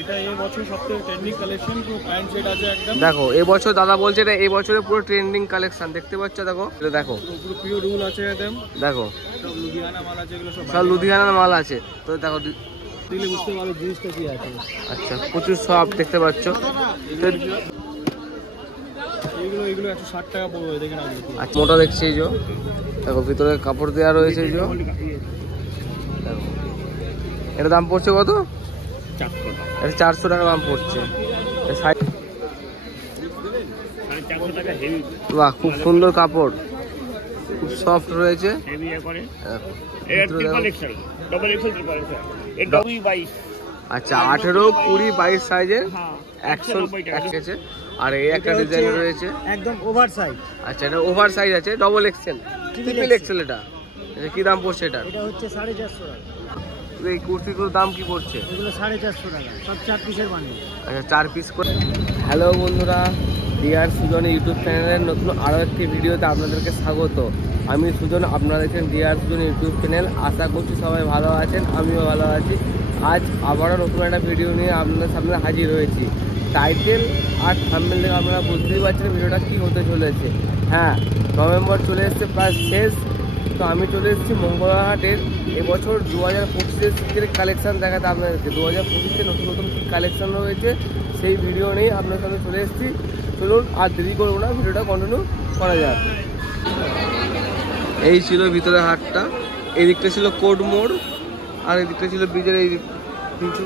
এটা এই বছর সবথেকে ট্রেন্ডিং কালেকশন, পুরো প্যান্ট সেট আছে একদম। দেখো এই বছর দাদা বলছে এটা এই বছরের পুরো ট্রেন্ডিং কালেকশন, দেখতে পাচ্ছ দেখো, এটা দেখো পুরো পিওর রুল আছে একদম। দেখো সব লুধিয়ানা মাল আছে, এগুলো সব লুধিয়ানার মাল আছে। তো দেখো দিলে বুঝতে পারো জিনিসটা কি আছে। আচ্ছা প্রচুর সব দেখতে পাচ্ছ। এগুলো 160 টাকা পড়বে, দেখেন আপনি। আচ্ছা মোটা দেখছি এই যে, দেখো ভিতরে কাপড় দেওয়া রয়েছে এই যে। দেখো এর দাম পড়ছে কত? 400 টাকা। এটা 400 টাকা দাম পড়ছে। বাহ খুব সুন্দর কাপড়, খুব সফট রয়েছে। আচ্ছা 18, 20, 22 সাইজের 100 আর এই একটা ডিজাইন রয়েছে একদম ওভার সাইজ। আচ্ছা এটা ওভার সাইজ আছে, ডবল এক্সেল, ট্রিপল এক্সেল। এটা কি দাম পড়ছে? এটা হচ্ছে 450 টাকা। এই কুর্তিগুলোর দাম কি পড়ছে? এগুলো 450 টাকা, সব 4 পিসের বান্ডিল। আচ্ছা 4 পিস করে। হ্যালো বন্ধুরা, ডিয়ার সুজন ইউটিউব চ্যানেলের নতুন আরও একটি ভিডিওতে আপনাদেরকে স্বাগত। আমি সুজন, আপনারা দেখছেন ডিয়ার সুজন ইউটিউব চ্যানেল। আশা করছি সবাই ভালো আছেন, আমিও ভালো আছি। আজ আবারও নতুন একটা ভিডিও নিয়ে আপনাদের সামনে হাজির হয়েছি। টাইটেল আর থাম্বনেল থেকে আপনারা বুঝতেই পারছেন ভিডিওটা কী হতে চলেছে। হ্যাঁ, নভেম্বর চলে এসছে প্রায় শেষ। তো আমি চলে এসেছি মঙ্গলহাটের এবছর 2025-এর শীতের কালেকশান দেখাতে আপনাদেরকে। 2025-এ নতুন নতুন কী কালেকশান রয়েছে সেই ভিডিও নিয়ে আপনার সামনে চলে এসেছি। চলুন আর দেরি করবো না, ভিডিওটা কন্টিনিউ করা যাক। এই ছিল ভিতরে হাটটা, এই দিকটা ছিল কোর্ট মোড় আর এই দিকটা ছিল ব্রিজের এই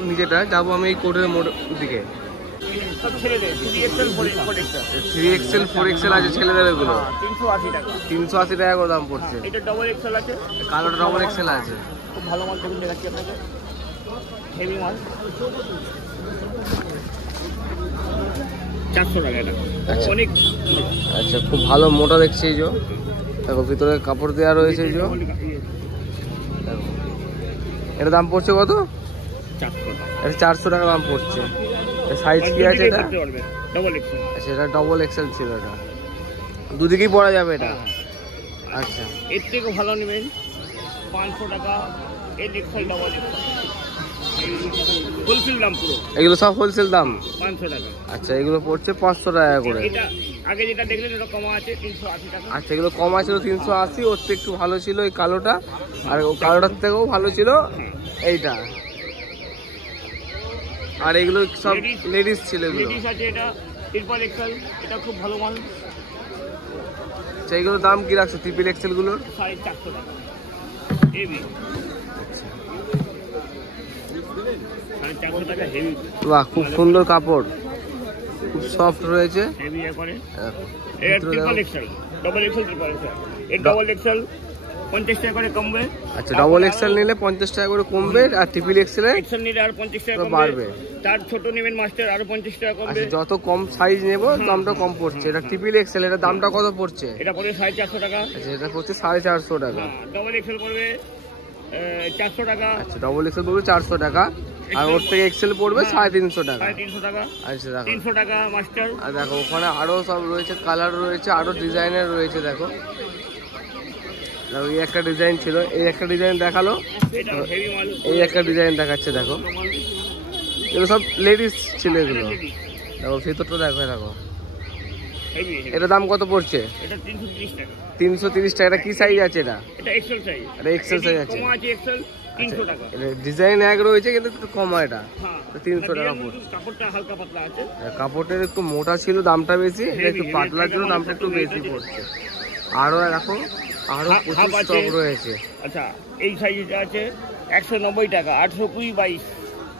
নিচেটা। যাবো আমি এই কোর্টের মোড় দিকে। 3XL 4XL আছে ছেলেদের, এগুলো 380 টাকা। 380 টাকা করে দাম পড়ছে। এটা ডবল এক্সেল আছে, কালোটা ডবল এক্সেল আছে। খুব ভালো মাল দেখুন, দেখাচ্ছি আপনাকে, হেভি মাল। 400 টাকা এটা। আচ্ছা অনেক আচ্ছা খুব ভালো মোটা দেখছি এই যে। দেখো ভিতরে কাপড় দেওয়া রয়েছে এই যে। দেখো এটার দাম পড়ছে কত? 400 টাকা। এটা 400 টাকা দাম পড়ছে। সাইজ কি আছে এটা? Double XL. আচ্ছা এটা ডবল এক্সেল ছিল, এটা দুদিকেই পরা যাবে এটা। আচ্ছা এর থেকে ভালো নেবেন 500 টাকা, এর এক্সেল ডবল এক্সেল হোলসেল দাম পুরো। এগুলো সব হোলসেল দাম 500 টাকা। আচ্ছা এগুলো পড়ছে 500 টাকা করে। এটা আগে যেটা দেখলেন এটা কমা আছে 380 টাকা। আচ্ছা এগুলো কম ছিল 380, ওর থেকে একটু ভালো ছিল এই কালোটা, আর ও কালোটার থেকেও ভালো ছিল এইটা। আর এগুলো সব লেডিস ছিল, এগুলো লেডিস আছে। এটা ট্রিপল এক্সেল, এটা খুব ভালো মাল। আচ্ছা এগুলোর দাম কি রাখছো ট্রিপল এক্সেল গুলোর? 450 টাকা। হেভি 450 টাকা হেভি। বাহ খুব সুন্দর কাপড়, খুব সফট রয়েছে। হেভি করে। এটা triple Excel, double XL, triple Excel. এই ডবল এক্সেল 50 টাকা করে কমবে। আচ্ছা ডবল এক্সেল নিলে 50 টাকা করে কমবে, আর ট্রিপল এক্সেল নিলে আর 50 টাকা বাড়বে। তার ছোট নেবেন মাস্টার, আরো 50 টাকা কমবে। আচ্ছা যত কম সাইজ নেব দামটা কম পড়ছে। এটা ট্রিপল এক্সেল, এটা দামটা কত পড়ছে? এটা পড়বে 450 টাকা। আচ্ছা এটা পড়ছে 450 টাকা। ডবল এক্সেল পড়বে 400 টাকা। আচ্ছা ডবল এক্সেল পড়বে 400 টাকা, আর ওর থেকে এক্সেল পড়বে 350 টাকা। 350 টাকা। আচ্ছা দেখো 300 টাকা মাস্টার। আর দেখো ওখানে আরো সব রয়েছে, কালার রয়েছে, আরো ডিজাইনের রয়েছে। দেখো এই একটা ডিজাইন ছিল, এই একটা ডিজাইন দেখালো, এই একটা ডিজাইন দেখাচ্ছে। দেখো এগুলো সব লেডিস ছিল এগুলো। দেখো ভিতরটা দেখো, দেখো এটা দাম কত পড়ছে? এটা 330 টাকা। 330 টাকা। এটা কি সাইজ আছে? এটা এটা এক্সেল সাইজ। এটা এক্সেল সাইজ আছে। কম আছে এক্সেল 300 টাকা। এটা ডিজাইন এক রয়েছে কিন্তু একটু কম, এটা 300 টাকা পড়ছে। কাপড়টা হালকা পাতলা আছে, কাপড়টা একটু মোটা ছিল দামটা বেশি, এটা একটু পাতলা ছিল দামটা একটু বেশি পড়ছে। আরো দেখো আরো প্রচুর স্টক রয়েছে। আচ্ছা এই সাইজটা আছে 190 টাকা, 18, 20, 22।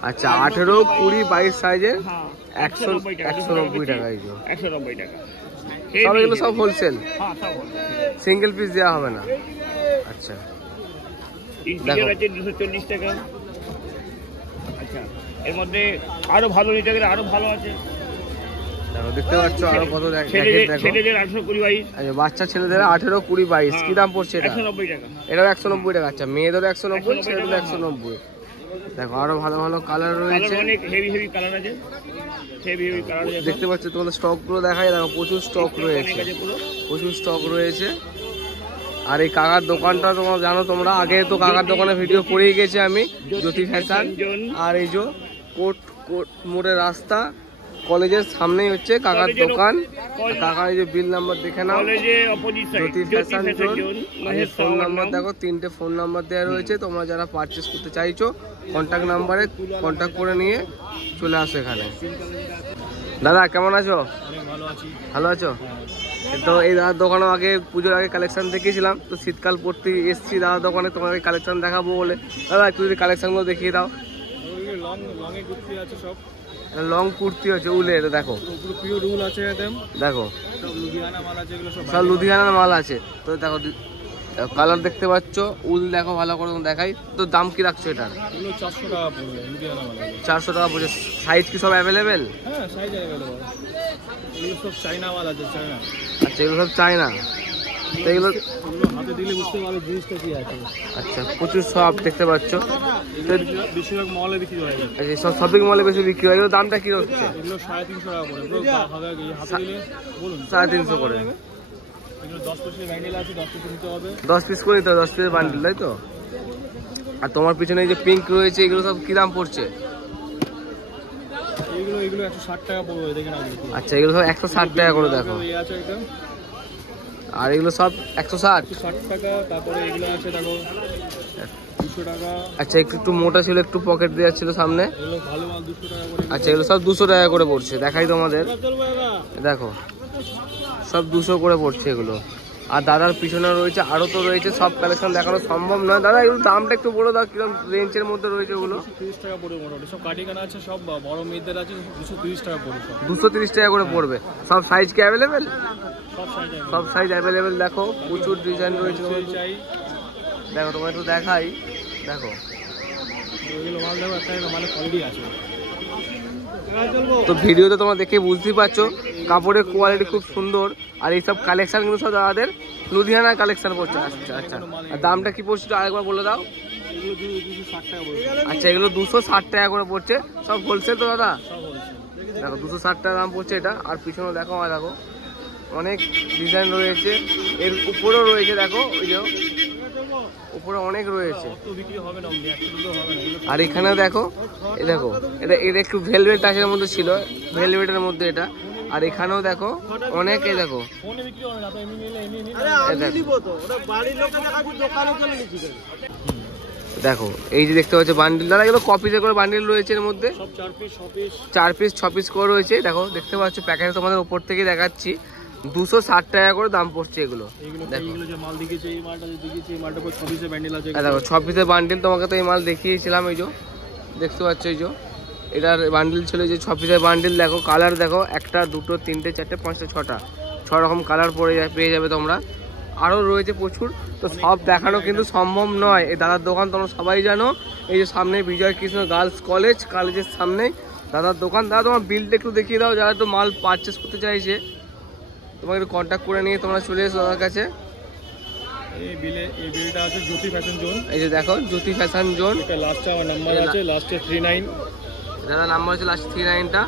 আচ্ছা 18, 20, 22 সাইজের 190 টাকা। এই যে 190 টাকা। সব এগুলো সব হোলসেল, হ্যাঁ সব হোলসেল, সিঙ্গেল পিস দেওয়া হবে না। আচ্ছা দেখো আছে 240 টাকা। আচ্ছা এর মধ্যে আরো ভালো নিতে গেলে আরো ভালো আছে। দেখো দেখতে পাচ্ছ আরো কত ছেলেদের 18, 20, 22। আচ্ছা বাচ্চা ছেলেদের 18, 20, 22 কি দাম পড়ছে? এটা 190 টাকা। এটাও 190 টাকা। আচ্ছা মেয়েদের 190, ছেলেদের 190। দেখো আরো ভালো ভালো কালার রয়েছে, অনেক হেভি হেভি কালার আছে, হেভি হেভি কালার আছে। দেখতে পাচ্ছ তোমাদের স্টক গুলো দেখাই। দেখো প্রচুর স্টক রয়েছে, প্রচুর স্টক রয়েছে। আর এই কাকার দোকানটা তোমরা জানো, তোমরা আগে তো কাকার দোকানে ভিডিও করেই গেছি আমি, জ্যোতি ফ্যাশন। আর এই যে কোর্ট মোড়ের রাস্তা, কলেজের সামনেই হচ্ছে কাকার দোকান। কাকার এই যে বিল নাম্বার দেখে নাও, জ্যোতি ফ্যাশন জোন। ফোন নাম্বার দেখো, 3টে ফোন নাম্বার দেওয়া রয়েছে। তোমরা যারা পারচেস করতে চাইছো কন্ট্যাক্ট নাম্বারে কন্ট্যাক্ট করে নিয়ে চলে আসো এখানে। দাদা কেমন আছো? ভালো আছো? তো এই দাদার দোকানে আগে পুজোর আগে কালেকশন দেখিয়েছিলাম, তো শীতকাল পড়তে এসছি দাদার দোকানে, তোমাকে কালেকশন দেখাবো বলে। দাদা একটু যদি কালেকশনগুলো দেখিয়ে দাও। লং কুর্তি আছে উলের, দেখো দেখো সব লুধিয়ানার মাল আছে। তো দেখো কালার দেখতে পাচ্ছ, উল দেখো ভালো করে দেখাই। তো দাম কি রাখছো এটা? 400 টাকা পড়ছে। সাইজ কি সব অ্যাভেলেবেল? আচ্ছা এগুলো সব চায়না। তো এগুলো হাতে দিলে বুঝতে পারো জিনিসটা কি আছে। আচ্ছা প্রচুর সব দেখতে পাচ্ছ, বেশিরভাগ মলে বিক্রি হয়। আচ্ছা সব শপিং মলে বেশি বিক্রি হয়। এগুলোর দামটা কি হচ্ছে? এগুলো 350 টাকা করে, 350 করে। 10 পিস করে নিতে হবে, 10 পিসের বান্ডিল, তাই তো? আর তোমার পিছনে এই যে পিঙ্ক রয়েছে, এগুলো সব কি দাম পড়ছে? এগুলো 160 টাকা পড়বে, দেখেন। আচ্ছা এগুলো সব 160 টাকা করে, দেখো। আর এগুলো সব 160 টাকা। তারপরে এগুলো আছে দেখো 200 টাকা। আচ্ছা একটু মোটা ছিল, একটু পকেট দেওয়া ছিল সামনে। এগুলো ভালো মাল 200 টাকা করে। আচ্ছা এগুলো সব 200 টাকা করে পড়ছে, দেখাই তোমাদের। দেখো সব 200 করে পড়ছে এগুলো। আর দাদার পিছনে রয়েছে আরো, তো রয়েছে সব কালেকশন দেখানো সম্ভব নয়। দাদা এগুলো দামটা একটু বলে দাও, কিরকম রেঞ্জের মধ্যে রয়েছে ওগুলো? 230 টাকা পড়বে মোটামুটি। সব কার্ডিগান আছে, সব বড় মেয়েদের আছে, 230 টাকা পড়বে। 230 টাকা করে পড়বে। সব সাইজ কি অ্যাভেলেবেল? সব সাইজ অ্যাভেলেবেল। দেখো প্রচুর ডিজাইন রয়েছে। দেখো তোমার একটু দেখাই, দেখো তো ভিডিওতে তোমরা দেখে বুঝতেই পারছো কাপড়ের কোয়ালিটি খুব সুন্দর। আর এইসব কালেকশন কিন্তু সব দাদাদের লুধিয়ানার কালেকশন পড়ছে। আচ্ছা আচ্ছা, আর দামটা কি পড়ছে আরেকবার বলে দাও। আচ্ছা এগুলো 260 টাকা করে পড়ছে, সব হোলসেল তো দাদা? দেখো 260 টাকা দাম পড়ছে এটা। আর পিছনে দেখো, আর দেখো অনেক ডিজাইন রয়েছে, এর উপরেও রয়েছে। দেখো ওই যে উপরে অনেক রয়েছে। আর এখানেও দেখো, এই দেখো এটা একটু ভেলভেট টাচের মধ্যে ছিল, ভেলভেটের মধ্যে এটা। আর এখানেও দেখো অনেক, এই দেখো দেখো এই যে দেখতে পাচ্ছ বান্ডিল। দাদা এগুলো কপিসে করে বান্ডিল রয়েছে, এর মধ্যে 4 পিস 6 পিস করে রয়েছে। দেখো দেখতে পাচ্ছ প্যাকেটে তোমাদের উপর থেকে দেখাচ্ছি, 260 টাকা করে দাম পড়ছে এগুলো। দেখো 6 পিসের বান্ডিল, তোমাকে তো এই মাল দেখিয়েছিলাম। এই যে দেখতে পাচ্ছ, এই যে এটার বান্ডিল ছিল, যে 6 পিসের বান্ডিল। দেখো কালার দেখো, 1টা 2টো 3টে 4টে 5টা 6টা 6 রকম কালার পেয়ে যাবে তোমরা। আরও রয়েছে প্রচুর, তো সব দেখানো কিন্তু সম্ভব নয়। এই দাদার দোকান তোমরা সবাই জানো, এই যে সামনে বিজয় কৃষ্ণ গার্লস কলেজের সামনেই দাদার দোকান। দাদা তোমার বিলটা একটু দেখিয়ে দাও, যারা তো মাল পারচেস করতে চাইছে তোমাকে একটু কন্ট্যাক্ট করে নিয়ে তোমরা চলে এসো দাদার কাছে। এই বিলটা আছে জ্যোতি ফ্যাশন জোন। এই যে দেখো জ্যোতি ফ্যাশন জোন, এটা লাস্টে আমার নাম্বার আছে, লাস্টে 39। দাদা নাম্বার আছে লাস্টে 39টা।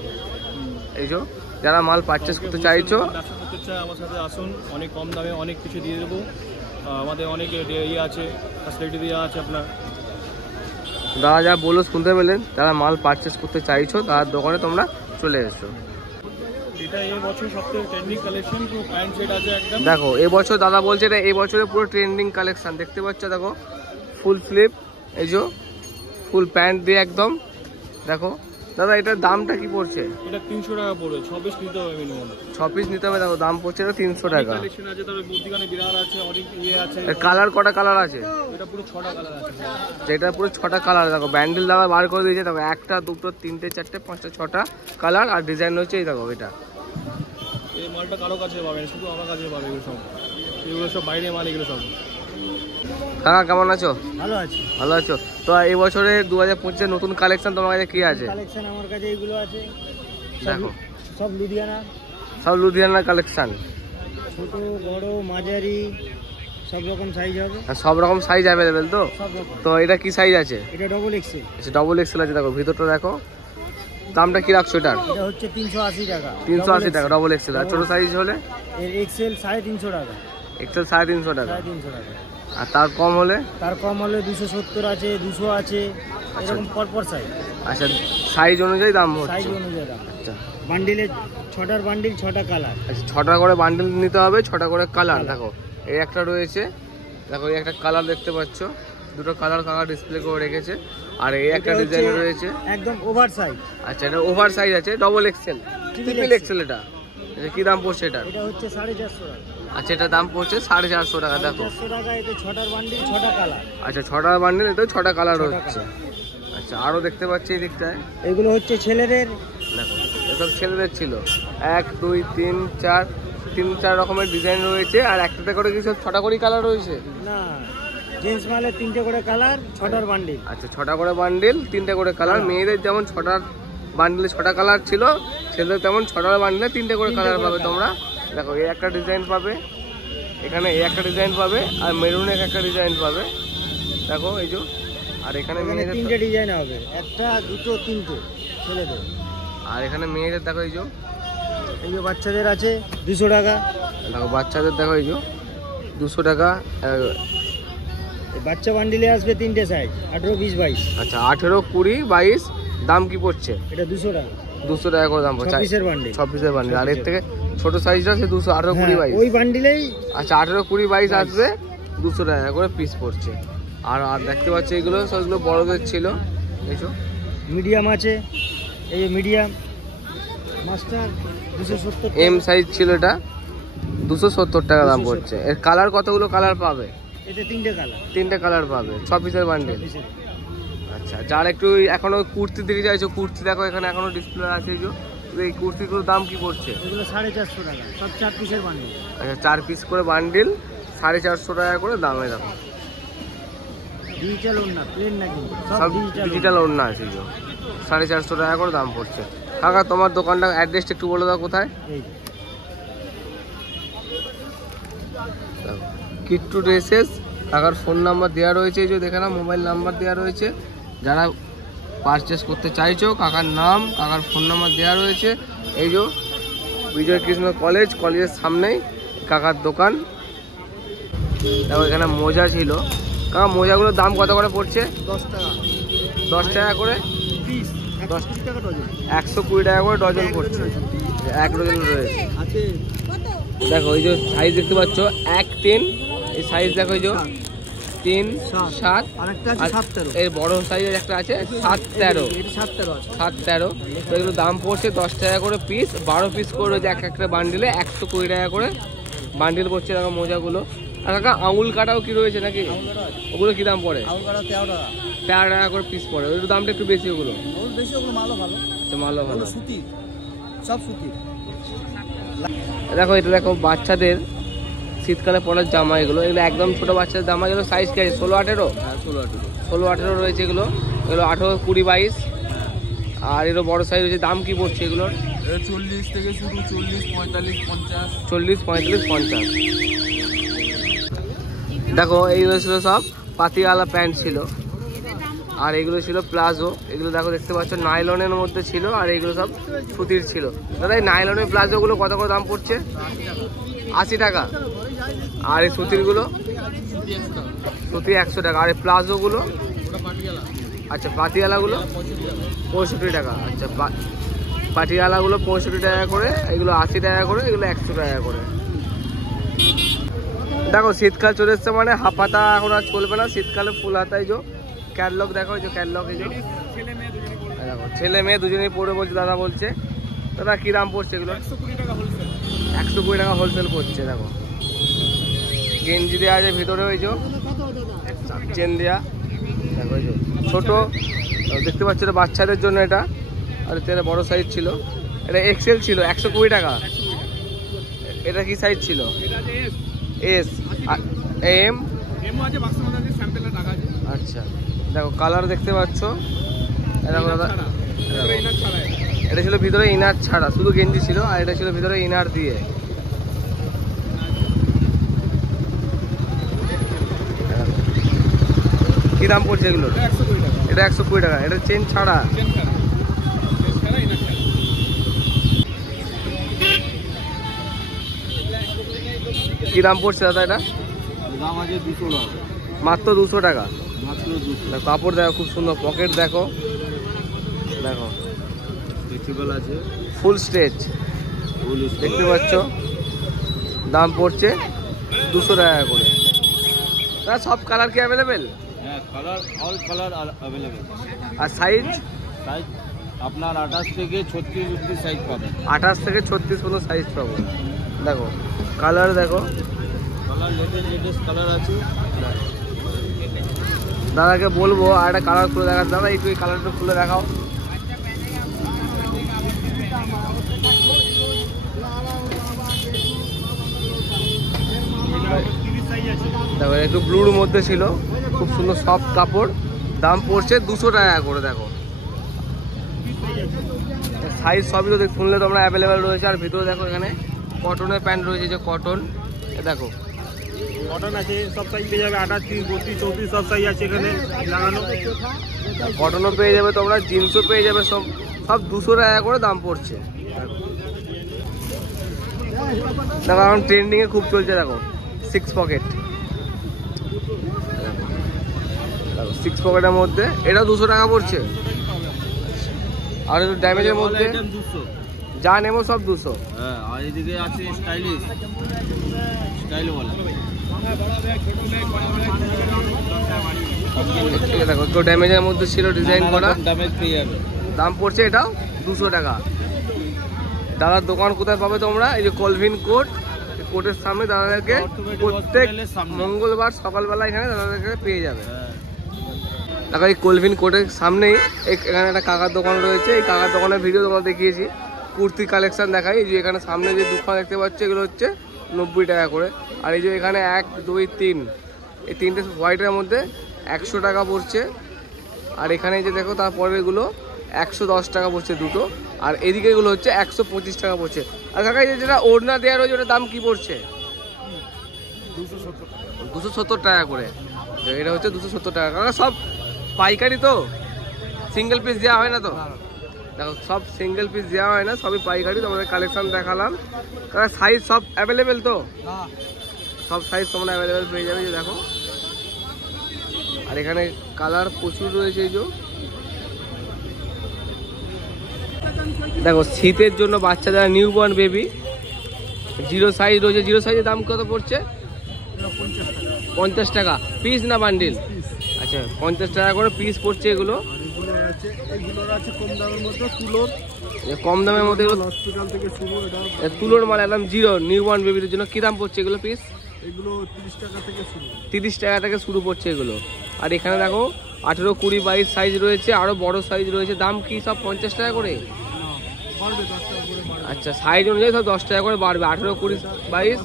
এই যে যারা মাল পারচেস করতে চাইছো, ব্যবসা করতে চাই, আমার সাথে আসুন। অনেক কম দামে অনেক কিছু দিয়ে দেবো। আমাদের অনেক ইয়ে আছে, ফ্যাসিলিটি দেওয়া আছে আপনার। দাদা যা বলো শুনতে পেলেন, যারা মাল পারচেস করতে চাইছো তার দোকানে তোমরা চলে এসো। দেখো এবছর দাদা বলছে এটা এবছরের পুরো ট্রেন্ডিং কালেকশন। দেখতে পাচ্ছ দেখো ফুল স্লিভ, এই যে ফুল প্যান্ট দিয়ে একদম। দেখো দাদা এটার দামটা কি পড়ছে? এটা 300 টাকা পড়বে, 6 পিস নিতে হবে মিনিমাম। 6 পিস নিতে হবে। দেখো দাম পড়ছে এটা 300 টাকা। কালেকশন আছে, তবে বুদ্ধিগানে বিরাল আছে, অনেক ইয়ে আছে। এর কালার কটা কালার আছে? এটা পুরো 6টা কালার আছে। যেটা পুরো 6টা কালার। দেখো ব্যান্ডেল দাদা বার করে দিয়েছে। দেখো 1টা 2টো 3টে 4টে 5টা 6টা কালার। আর ডিজাইন হচ্ছে এই দেখো, এটা এই মালটা কারো কাছে পাবেন, শুধু আমার কাছে পাবে। এগুলো সব বাইরে মাল, এগুলো সব। কাকা কেমন আছো? ভালো আছি। ভালো আছো? তো এই বছরে 2025 নতুন কালেকশন তোমার কাছে কি আছে? কালেকশন আমার কাছে এইগুলো আছে, দেখো সব লুধিয়ানা কালেকশন। ছোট বড় মাঝারি সব রকম সাইজ হবে। সব রকম সাইজ অ্যাভেলেবেল তো? তো এটা কি সাইজ আছে? এটা ডবল এক্সেল। আচ্ছা ডবল এক্সেল আছে। দেখো ভিতরটা দেখো। দামটা কি রাখছো এটার? এটা হচ্ছে 380 টাকা। 380 টাকা ডবল এক্সেল। আর ছোট সাইজ হলে? এর এক্সেল 350 টাকা। এক্সেল 350 টাকা। 350 টাকা। আর তার কম হলে? তার কম হলে 270 আছে, 200 আছে, এরকম পরপর সাইজ। আচ্ছা, সাইজ অনুযায়ী দাম সাইজ হচ্ছে। অনুযায়ী দাম। আচ্ছা বান্ডিলে 6টার বান্ডিল 6টা কালার। আচ্ছা, 6টা করে বান্ডেল নিতে হবে, 6টা করে কালার। দেখো এই একটা রয়েছে, দেখো এই একটা কালার দেখতে পাচ্ছ, দুটো কালার কাকা ডিসপ্লে করে রেখেছে। আর এই একটা ডিজাইন রয়েছে একদম ওভার সাইজ। আচ্ছা, এটা ওভার সাইজ আছে, ডবল এক্সেল, ট্রিপল এক্সেল। এটা কি দাম পড়ছে এটা? এটা হচ্ছে 450 টাকা। আচ্ছা, এটা দাম পড়ছে 450 টাকা। দেখো 450 টাকা, এতে 6টার বান্ডিল 6টা কালার। আচ্ছা, 6টা বান্ডেল, এটা 6টা কালার 6টা হচ্ছে। কালার। আচ্ছা, আরো দেখতে পাচ্ছি এই দিকটায়, এগুলো হচ্ছে ছেলেদের। দেখো এসব ছেলেদের ছিল 1 2 3 4 3-4 রকমের ডিজাইন রয়েছে। আর একটাতে করে কি সব 6টা করে কালার রয়েছে? না, জেন্টস মালের 3টে করে কালার, 6টার বান্ডিল। আচ্ছা, 6টা করে বান্ডিল, 3টে করে কালার। মেয়েদের যেমন 6টার বান্ডিলে 6টা কালার ছিল, ছেলেদের তেমন 6টার বান্ডিলে 3টে করে কালার পাবে তোমরা। দেখো এই একটা ডিজাইন পাবে, এখানে এই একটা ডিজাইন পাবে, আর মেরুনের একটা ডিজাইন পাবে। দেখো এই যে, আর এখানে মেয়েদের 3টে ডিজাইন হবে, একটা দুটো তিনটে ছেলেদের। আর এখানে মেয়েদের দেখো এই যে, এই যে বাচ্চাদের আছে 200 টাকা। দেখো বাচ্চাদের দেখো এই যে 200 টাকা। এই বাচ্চা বান্ডিলে আসবে 3টে সাইজ, 18 20 22। আচ্ছা, 18 20 22 দাম কি পড়ছে? এটা 200 টাকা। 200 টাকা করে দাম পড়ছে 6 পিসের বান্ডিল। 6 পিসের বান্ডিল। আর এর থেকে ছোট সাইজটা সে 200, 18 20 22। ওই বান্ডিলেই। আচ্ছা, 18 20 22 আসবে, 200 টাকা করে পিস পড়ছে। আর আর দেখতে পাচ্ছি এগুলো সবগুলো বড়দের ছিল। এসো মিডিয়াম আছে, এই মিডিয়াম মাস্টার 270 এম সাইজ ছিল, এটা 270 টাকা দাম পড়ছে। এর কালার কতগুলো কালার পাবে? এতে 3টে কালার। 3টে কালার পাবে, 6 পিসের বান্ডিল। আচ্ছা, যার একটু এখনো কুর্তি দিকে চাইছো, কুর্তি দেখো এখানে এখনো ডিসপ্লে আছে। এই কুর্তিগুলোর দাম কি পড়ছে? এগুলো 450 টাকা, সব 4 পিসের বান্ডিল। আচ্ছা, 4 পিস করে বান্ডিল, 450 টাকা করে দামে। দেখো ডিজিটাল ওন্না, প্লেন না কিন্তু সব ডিজিটাল ওড়না আছে, 450 টাকা করে দাম পড়ছে। কাকা তোমার দোকানটা অ্যাড্রেসটা একটু বলে দাও কোথায়? এই কিট্টু ড্রেসেস। কাকার ফোন নাম্বার দেওয়া রয়েছে, এই যে দেখে না, মোবাইল নাম্বার দেওয়া রয়েছে। যারা পারচেস করতে চাইছো, কাকার নাম, কাকার ফোন নাম্বার দেওয়া রয়েছে। এই যে বিজয় কৃষ্ণ কলেজের সামনেই কাকার দোকান। দেখো এখানে মোজা ছিল। কাকা মোজাগুলোর দাম কত করে পড়ছে? 10 টাকা। 10 টাকা করে পিস, 120 টাকা ডজন। 120 টাকা করে ডজন পড়ছে, 1 ডজন রয়েছে। আছে দেখো এই যে সাইজ দেখতে পাচ্ছ, 1 3, এই সাইজ দেখো, এই যে 3 7। আরেকটা আছে 7 13। এর বড় সাইজের একটা আছে 7 13। এটা 7 13 আছে। 7 13। তো এগুলো দাম পড়ছে 10 টাকা করে পিস, 12 পিস করে রয়েছে এক একটা বান্ডিলে, 120 টাকা করে বান্ডিল পড়ছে। দেখো মোজাগুলো। আর কাকা আঙুল কাটাও কি রয়েছে নাকি? ওগুলো কি দাম পড়ে? আউল কাটা 13 টাকা। 13 টাকা করে পিস পড়ে, ওই দামটা একটু বেশি। ওগুলো ওগুলো বেশি, ওগুলো মালও ভালো। আচ্ছা, মালও ভালো। সুতি, সব সুতি। দেখো এটা দেখো বাচ্চাদের শীতকালে পরার জামা, এগুলো একদম ছোট বাচ্চাদের জামা। এগুলো সাইজ কি আছে? 16 18? 16 18 রয়েছে এগুলো। এগুলো 18 20 22। আর এগুলো বড় সাইজ রয়েছে। দাম কি পড়ছে এগুলোর? 40 থেকে শুরু, 40 45 50। 40 45 50। দেখো এইগুলো ছিল সব পাতিয়ালা প্যান্ট ছিল, আর এগুলো ছিল প্লাজো। এগুলো দেখো দেখতে পাচ্ছ নাইলনের মধ্যে ছিল, আর এগুলো সব সুতির ছিল। দাদা এই নাইলনের প্লাজোগুলো কত করে দাম পড়ছে? 80 টাকা। আর এই সুতিরগুলো? সুতি 100 টাকা। আর এই প্লাজোগুলো? আচ্ছা, পাটিয়ালাগুলো 65 টাকা। আচ্ছা, পাটিয়ালাগুলো 65 টাকা করে, এগুলো 80 টাকা করে, এগুলো 100 টাকা করে। দেখো শীতকাল চলে এসছে, মানে হাফ হাতা এখন আর চলবে না, শীতকালে ফুল হাতায়। যে ক্যাটলগ দেখো, এই যে ক্যাটলগ, এই যে দেখো ছেলে মেয়ে দুজনেই পরে বলছে। দাদা বলছে, দাদা কি দাম পড়ছে এগুলো? 120 টাকা হোলসেল পড়ছে। দেখো গেঞ্জি দেওয়া আছে ভিতরে, ওই যে চেন দেওয়া। দেখো এই যে ছোট দেখতে পাচ্ছ, এটা বাচ্চাদের জন্য এটা। আর এটা বড় সাইজ ছিল, এটা এক্সেল ছিল, 120 টাকা। এটা কি সাইজ ছিল? এস। এম। আচ্ছা, দেখো কালার দেখতে পাচ্ছ। দেখো দাদা, এটা ছিল ভিতরে ইনার ছাড়া, শুধু গেঞ্জি ছিল। আর এটা ছিল ভিতরে ইনার দিয়ে। কি দাম পড়ছে এগুলো? এটা 120 টাকা। এটা চেন ছাড়া। কি দাম পড়ছে দাদা এটা? দাম আছে 200 টাকা। মাত্র 200 টাকা। মাত্র 200। কাপড় দেখো খুব সুন্দর, পকেট দেখো। দেখো ফ্লেক্সিবল আছে, ফুল স্ট্রেচ দেখতে পাচ্ছ। দাম পড়ছে 200 টাকা করে। তা সব কালার কি অ্যাভেলেবেল? হ্যাঁ, কালার অল কালার অ্যাভেলেবেল। আর সাইজ? সাইজ আপনার 28 থেকে 36 অবধি সাইজ পাবেন। 28 থেকে 36 পর্যন্ত সাইজ পাবো। দেখো কালার, দেখো কালার লেটেস্ট কালার আছে। দাদাকে বলবো আর একটা কালার খুলে দেখার। দাদা একটু এই কালারটা খুলে দেখাও। দেখো একটু ব্লুর মধ্যে ছিল, খুব সুন্দর সফট কাপড়। দাম পড়ছে 200 টাকা করে। দেখো সাইজ সবই তো শুনলে তোমরা অ্যাভেলেবেল রয়েছে। আর ভিতরে দেখো এখানে কটনের প্যান্ট রয়েছে, যে কটন। দেখো কটন আছে, সব সাইজ পেয়ে যাবে। 28, 30, 32, 34 সব সাইজ আছে এখানে লাগানো। কটনও পেয়ে যাবে তোমরা, জিন্সও পেয়ে যাবে। সব 200 টাকা করে দাম পড়ছে। দেখো এখন ট্রেন্ডিংয়ে খুব চলছে। দেখো 6 পকেট, 6 পকেটের মধ্যে এটাও 200 টাকা পড়ছে। আর একটু ড্যামেজের মধ্যে যা নেবো সব 200। হ্যাঁ, আর এদিকে আছে স্টাইলিশ, স্টাইল বলা। দেখো একটু ড্যামেজের মধ্যে ছিল, ডিজাইন করা। ড্যামেজ পেয়ে যাবে। দাম পড়ছে এটাও 200 টাকা। দাদার দোকান কোথায় পাবে তোমরা? এই যে কলভিন কোর্ট, কোর্টের সামনে দাদাদেরকে প্রত্যেক মঙ্গলবার সকালবেলা এখানে দাদাদেরকে পেয়ে যাবে। দেখো এই কলভিন কোর্টের সামনেই এখানে একটা কাকার দোকান রয়েছে। এই কাকার দোকানের ভিডিও তোমরা দেখিয়েছি, কুর্তি কালেকশন দেখাই। এই যে এখানে সামনে যে দুখানা দেখতে পাচ্ছ, এগুলো হচ্ছে 90 টাকা করে। আর এই যে এখানে 1, 2, 3 এই 3টে হোয়াইটের মধ্যে 100 টাকা পড়ছে। আর এখানে যে দেখো তারপরে এগুলো 110 টাকা পড়ছে দুটো। আর এদিকে এগুলো হচ্ছে 125 টাকা পড়ছে। আর কাকা এই যেটা ওড়না দেওয়া রয়েছে ওটার দাম কি পড়ছে? 270 টাকা করে। এটা হচ্ছে 270 টাকা। কাকা সব পাইকারি তো, সিঙ্গেল পিস দেওয়া হয় না তো? দেখো সব সিঙ্গেল পিস দেওয়া হয় না, সবই পাইকারি। তোমাদের কালেকশন দেখালাম। কাকা সাইজ সব অ্যাভেলেবেল তো? সব সাইজ তোমরা অ্যাভেলেবেল পেয়ে যাবে। যে দেখো, আর এখানে কালার প্রচুর রয়েছে। এই যে দেখো শীতের জন্য বাচ্চা যারা নিউ বর্ন বেবি, 0 সাইজ রয়েছে। 0 সাইজের দাম কত পড়ছে? 50 টাকা পিস না বান্ডিল? আচ্ছা 50 টাকা করে পিস পড়ছে এগুলো। কম দামের মধ্যে তুলোর মাল একদম 0 নিউ বর্ন বেবিদের জন্য। কি দাম পড়ছে এগুলো পিস? এগুলো 30 টাকা থেকে শুরু। 30 টাকা থেকে শুরু পড়ছে এগুলো। আর এখানে দেখো 18, 20, 22 সাইজ রয়েছে, আরো বড় সাইজ রয়েছে। দাম কি সব 50 টাকা করে? আচ্ছা সাইজ অনুযায়ী সব 10 টাকা করে বাড়বে। 18, 20, 22।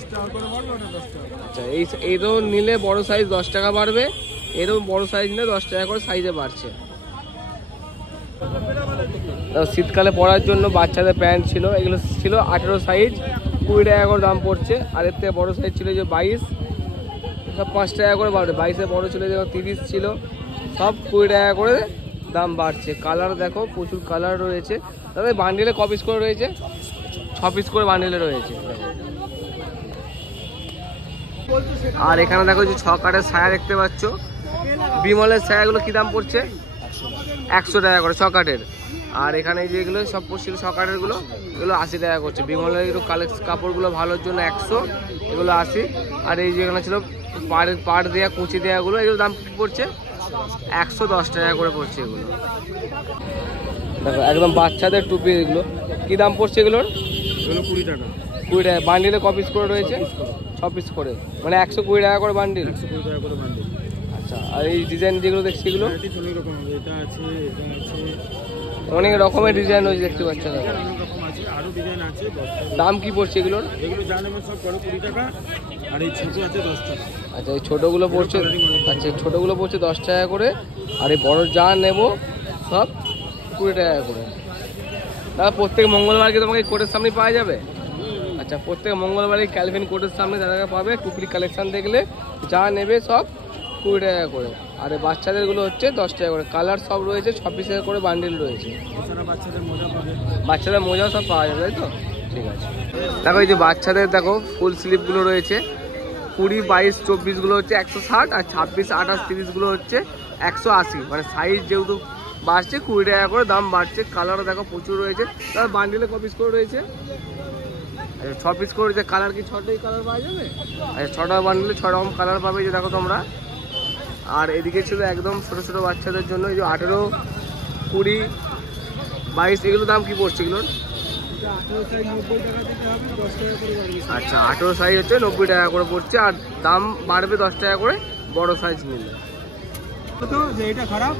আচ্ছা এরও নিলে বড় সাইজ 10 টাকা বাড়বে, এরও বড় সাইজ নিলে 10 টাকা করে সাইজে বাড়ছে। শীতকালে পরার জন্য বাচ্চাদের প্যান্ট ছিল, এগুলো ছিল 18 সাইজ, 20 টাকা করে দাম পড়ছে। আর এর থেকে বড় সাইজ ছিল যে 22, সব 5 টাকা করে বাড়বে। 22-এর বড় ছিল যে 30 ছিল, সব 20 টাকা করে দাম বাড়ছে। কালার দেখো প্রচুর কালার রয়েছে। দাদা বান্ডিলে ক পিস করে রয়েছে? 6 পিস করে বান্ডিলে রয়েছে। আর এখানে দেখো যে 6 কাঠের ছায়া দেখতে পাচ্ছ। বিমলের ছায়াগুলো কি দাম পড়ছে? 100 টাকা করে 6 কাঠের। আর এখানে যে এগুলো সব পড়ছিল 6 কাঠের গুলো, এগুলো 80 টাকা করছে। বিমলের এগুলো কাপড়গুলো ভালোর জন্য 100, এগুলো 80। আর এই যেখানে ছিল পাড় দেওয়া কুচি দেওয়াগুলো, এগুলোর দাম কি পড়ছে? 110 টাকা করে পড়ছে এগুলো। দেখো একদম বাচ্চাদের টুপি, এগুলো কি দাম পড়ছে এগুলোর? 20 টাকা। 20 টাকা। বান্ডিলে ক পিস করে রয়েছে? 6 পিস করে, মানে 120 টাকা করে বান্ডিল। 120 টাকা করে বান্ডিল। আচ্ছা আর এই ডিজাইন যেগুলো দেখছি এগুলো অনেক রকম হবে। এটা আছে, এটা আছে, অনেক রকমের ডিজাইন রয়েছে দেখতে পাচ্ছেন। অনেক রকম আছে, আরো ডিজাইন আছে। দাম কি পড়ছে এগুলোর? এগুলো যা নেবেন সব 20 টাকা। আর এই ছোট আছে 10 টাকা। আচ্ছা এই ছোটোগুলো পড়ছে, আচ্ছা ছোটোগুলো পড়ছে 10 টাকা করে। আর এই বড় যা নেব সব 20 টাকা করে। দাদা প্রত্যেক মঙ্গলবার কি তোমাকে কোর্টের সামনে পাওয়া যাবে? আচ্ছা প্রত্যেক মঙ্গলবারই ক্যালভিন কোর্টের সামনে দাদাকে পাবে। টুকরি কালেকশন দেখলে যা নেবে সব 20 টাকা করে। আর বাচ্চাদেরগুলো হচ্ছে 10 টাকা করে। কালার সব রয়েছে, 6 পিসের করে বান্ডিল রয়েছে। বাচ্চাদের মোজা পাবে, বাচ্চাদের মোজাও সব পাওয়া যাবে, তাই তো? ঠিক আছে। দেখো এই যে বাচ্চাদের দেখো ফুল স্লিপগুলো রয়েছে। 20, 22, 24 গুলো হচ্ছে 160, আর 26, 28, 30 গুলো হচ্ছে 180। মানে সাইজ যেহেতু বাড়ছে 20 টাকা করে দাম বাড়ছে। কালারও দেখো প্রচুর রয়েছে। তার বান্ডিলে ক পিস করে রয়েছে? 6 পিস করে রয়েছে। কালার কি 6টাই কালার পাওয়া যাবে? আচ্ছা 6টা বান্ডিলে 6 রকম কালার পাবে, যে দেখো তোমরা। আর এদিকে ছিল একদম ছোট ছোট বাচ্চাদের জন্য, এই যে 18, 20, 22 এগুলো দাম কি পড়ছে এগুলোর? আচ্ছা 18 সাইজ হচ্ছে 90 টাকা করে পড়ছে, আর দাম বাড়বে 10 টাকা করে বড় সাইজ নিলে। এটা খারাপ,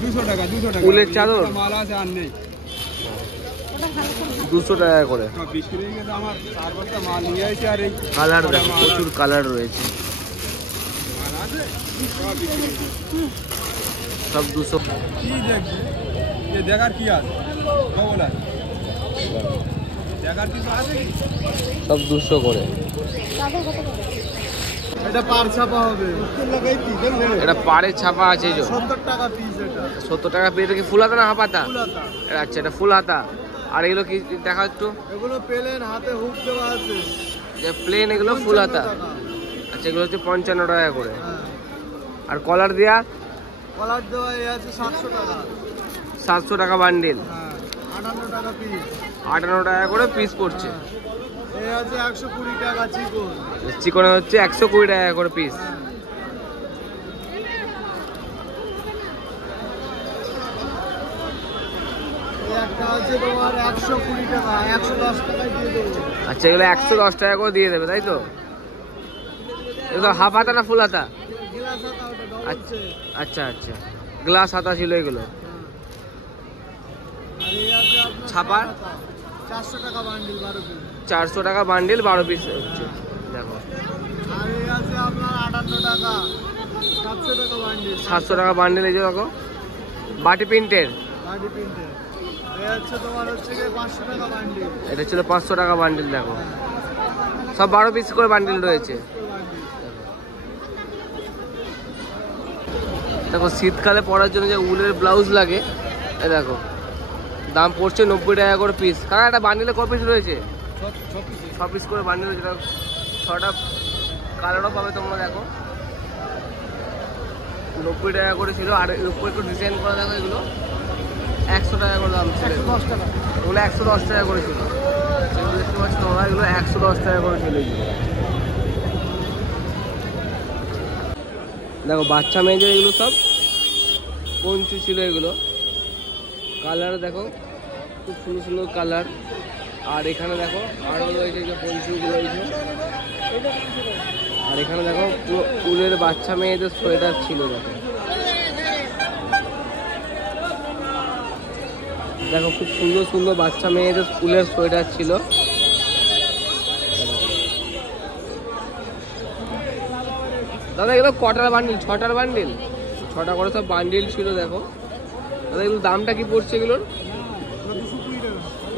200 টাকা। ফুলের চাদর মাল আছে আর নেই, 200 টাকা করে। আমার 4 বস্তা মাল নিয়ে আসছে। আর এই কালার দেখো প্রচুর কালার রয়েছে, সব 200। কি দেখবে, যে দেখার কি আছে বলা, দেখার কিছু আছে? সব 200 করে। এটা পার ছাপা হবে, এটা পাড়ে ছাপা আছে। 70 টাকা পিস। এটা 70 টাকা পিস। এটা কি ফুল হাতা না হাফ হাতা? ফুল হাতা। আচ্ছা এটা ফুল হাতা। আর এগুলো কি দেখা একটু? এগুলো প্লেন, হাতে হুক দেওয়া আছে। যে প্লেন এগুলো ফুল হাতা। আচ্ছা এগুলো হচ্ছে 55 টাকা করে। আর কলার দেয়া? কলার দেওয়া আছে 700 টাকা। 700 টাকা বান্ডিল। 58 টাকা পিস। 58 টাকা করে পিস পড়ছে। এই আছে 120 টাকা চিকন। চিকনে হচ্ছে 120 টাকা করে পিস। একটা আছে তোমার 120 টাকা, 110 টাকায় দিয়ে দেবো। আচ্ছা এগুলো 110 টাকা করে দিয়ে দেবে, তাই তো? এগুলো হাফ হাতা না ফুল হাতা? গ্লাস হাতা, ওটা ডবল সেট। আচ্ছা আচ্ছা গ্লাস হাতা ছিল এগুলো। আর এই আছে আপনার ছাপা 400 টাকা বান্ডিল 12 পিস। 400 টাকা বান্ডিল 12 পিস হচ্ছে দেখো। আর এই আছে আপনার 58 টাকা, 700 টাকা বান্ডিল। 700 টাকা বান্ডিল। এই যে দেখো বাটি প্রিন্টের, বাডি প্রিন্টে। এই আছে তোমার হচ্ছে 500 টাকা বান্ডিল। এটা ছিল 500 টাকা বান্ডিল। দেখো সব 12 পিস করে বান্ডিল রয়েছে। দেখো শীতকালে পরার জন্য যে উলের ব্লাউজ লাগে, এই দেখো দাম পড়ছে 90 টাকা করে পিস। কারণ একটা বান্ডিলে ক পিস রয়েছে? 6 পিস করে বান্ডিল রয়েছে। 6টা কালারও পাবে তোমরা। দেখো 90 টাকা করে ছিল। আর এর উপর একটু ডিজাইন করা দেখো, এগুলো 100 টাকা করে দাম ছিল। 110 টাকা। ওগুলো 110 টাকা করে ছিল। এগুলো দেখতে পাচ্ছ তোমরা, এগুলো 110 টাকা করে ছিল। দেখো বাচ্চা মেয়েদের এগুলো সব পঞ্চু ছিল। এগুলো কালার দেখো খুব সুন্দর সুন্দর কালার। আর এখানে দেখো আরও রয়েছে যে পঞ্চুগুলো রয়েছে। আর এখানে দেখো পুরো উলের বাচ্চা মেয়েদের সোয়েটার ছিল। দেখো দেখো খুব সুন্দর সুন্দর বাচ্চা মেয়েদের উলের সোয়েটার ছিল। দাদা এগুলো কটার বান্ডিল? 6টার বান্ডিল। 6টা করে সব বান্ডিল ছিল। দেখো দাদা এগুলোর দামটা কি পড়ছে? এগুলোর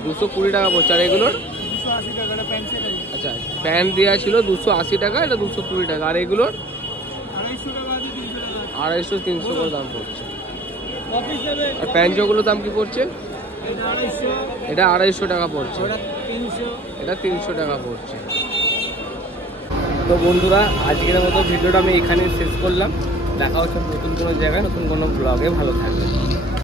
220 টাকা পড়ছে। আর এগুলোর 280 টাকা। এটা প্যান্ট সেট আছে। আচ্ছা প্যান্ট দেওয়া ছিল 280 টাকা, এটা 220 টাকা। আর এগুলোর 250 টাকা আছে, 300 টাকা। 250, 300 করে দাম পড়ছে। অফিস যাবে। আর প্যান্টগুলোর দাম কি পড়ছে? এটা 250। এটা 250 টাকা পড়ছে। ওটা 300। এটা 300 টাকা পড়ছে। তো বন্ধুরা আজকের মতো ভিডিওটা আমি এখানেই শেষ করলাম। দেখা হচ্ছে নতুন কোনো জায়গায় নতুন কোনো ব্লগে। ভালো থাকবে।